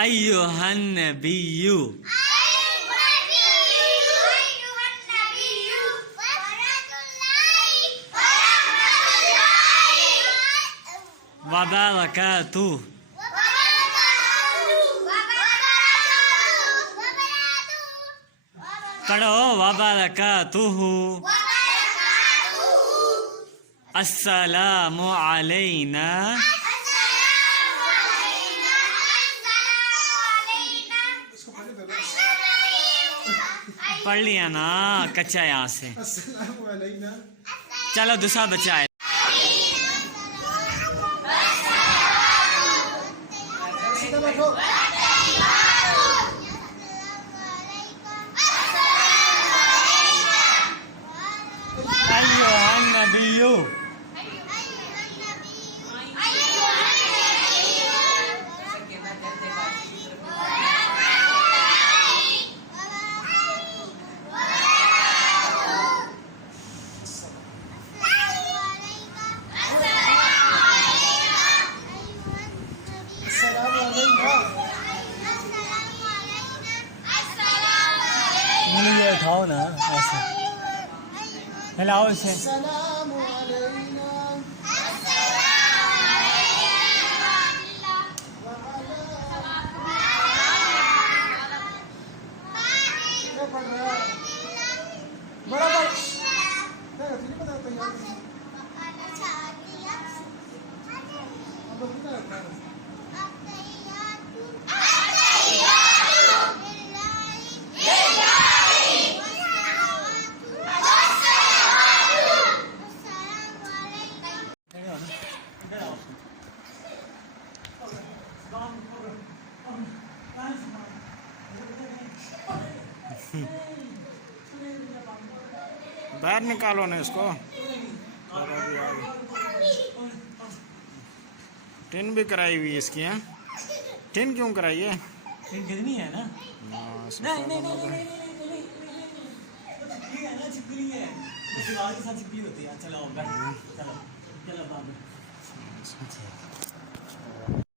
अय्युहन नबिय्यु व बरकातुहु। पढ़ो व बरकातुहु। अस्सलामु अलैना। पढ़ लिया ना कच्चा यहाँ से। चलो दूसरा बच्चा है। अय्युहन नबिय्यु। उंगली उठाओ ना ऐसे, हिलाओ इसे। बाहर निकालो ना इसको। टिन भी कराई हुई है इसकी। हैं टिन क्यों कराई है? टिन कितनी है ना? नहीं नहीं नहीं नहीं छिपकली है ना, छिपकली है। दीवार के साथ छिपकली होती है। चलो चलो चलो बाबू।